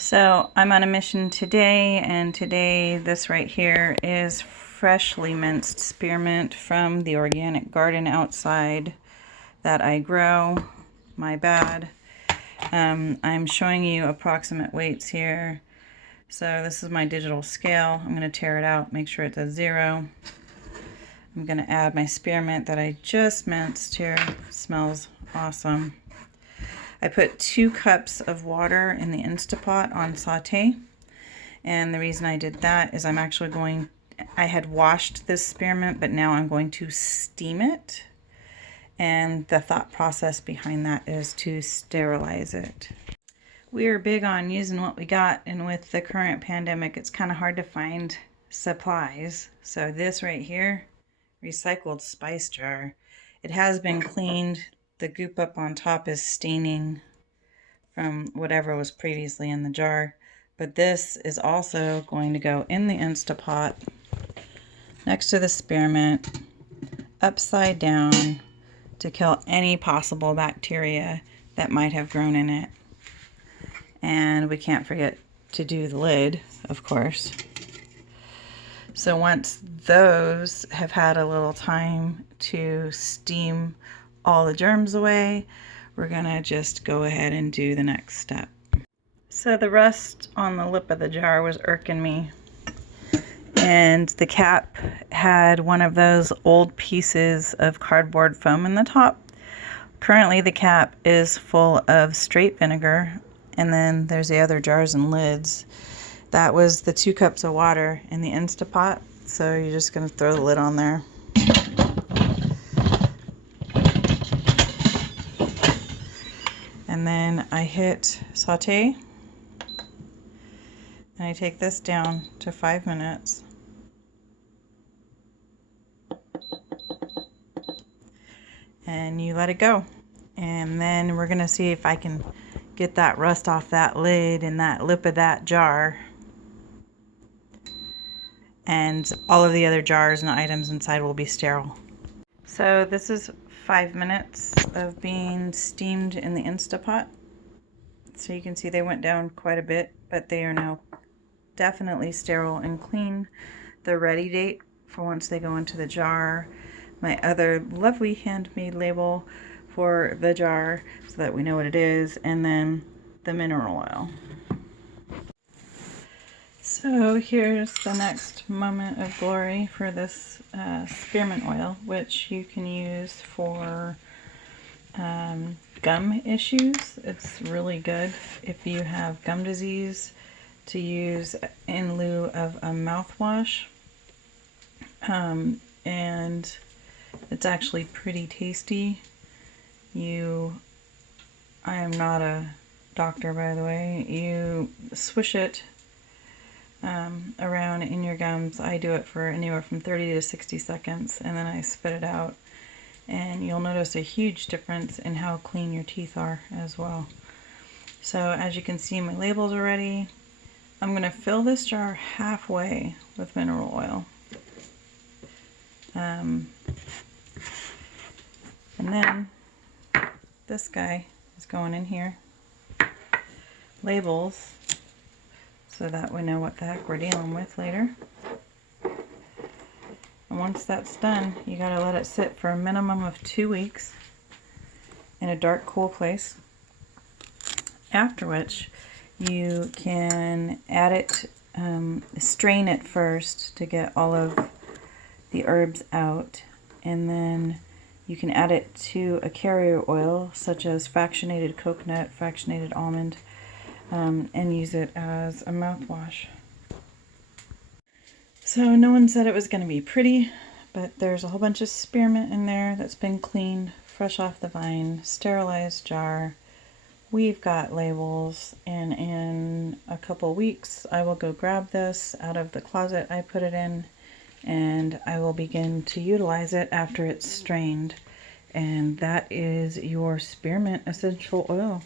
So I'm on a mission today, and today this right here is freshly minced spearmint from the organic garden outside that I grow. My bad. I'm showing you approximate weights here. So this is my digital scale. I'm going to tear it out, make sure it's at 0. I'm going to add my spearmint that I just minced here. Smells awesome. I put 2 cups of water in the Instapot on saute, and the reason I did that is I had washed this spearmint, but now I'm going to steam it, and the thought process behind that is to sterilize it. We are big on using what we got, and with the current pandemic it's kind of hard to find supplies. So this right here, recycled spice jar, it has been cleaned. The goop up on top is staining from whatever was previously in the jar. But this is also going to go in the Instapot next to the spearmint, upside down, to kill any possible bacteria that might have grown in it. And we can't forget to do the lid, of course. So once those have had a little time to steam all the germs away, we're gonna just go ahead and do the next step. So the rust on the lip of the jar was irking me, and the cap had one of those old pieces of cardboard foam in the top. Currently the cap is full of straight vinegar, and then there's the other jars and lids. That was the 2 cups of water in the Instapot, so you're just gonna throw the lid on there. And then I hit saute, and I take this down to 5 minutes. And you let it go. And then we're gonna see if I can get that rust off that lid and that lip of that jar. And all of the other jars and items inside will be sterile. So this is 5 minutes of being steamed in the Instapot. So you can see they went down quite a bit, but they are now definitely sterile and clean. The ready date for once they go into the jar. My other lovely handmade label for the jar so that we know what it is, and then the mineral oil. So here's the next moment of glory for this spearmint oil, which you can use for gum issues. It's really good if you have gum disease to use in lieu of a mouthwash. And it's actually pretty tasty. I am not a doctor, by the way. You swish it around in your gums. I do it for anywhere from 30 to 60 seconds, and then I spit it out, and you'll notice a huge difference in how clean your teeth are as well. So as you can see, my labels are ready. I'm going to fill this jar halfway with mineral oil, and then this guy is going in here. Labels, so that we know what the heck we're dealing with later. And once that's done, you gotta let it sit for a minimum of 2 weeks in a dark, cool place. After which, you can add it, strain it first to get all of the herbs out, and then you can add it to a carrier oil such as fractionated coconut, fractionated almond, and use it as a mouthwash. So no one said it was going to be pretty, but there's a whole bunch of spearmint in there that's been cleaned, fresh off the vine, sterilized jar. We've got labels, and in a couple weeks I will go grab this out of the closet I put it in, and I will begin to utilize it after it's strained. And that is your spearmint essential oil.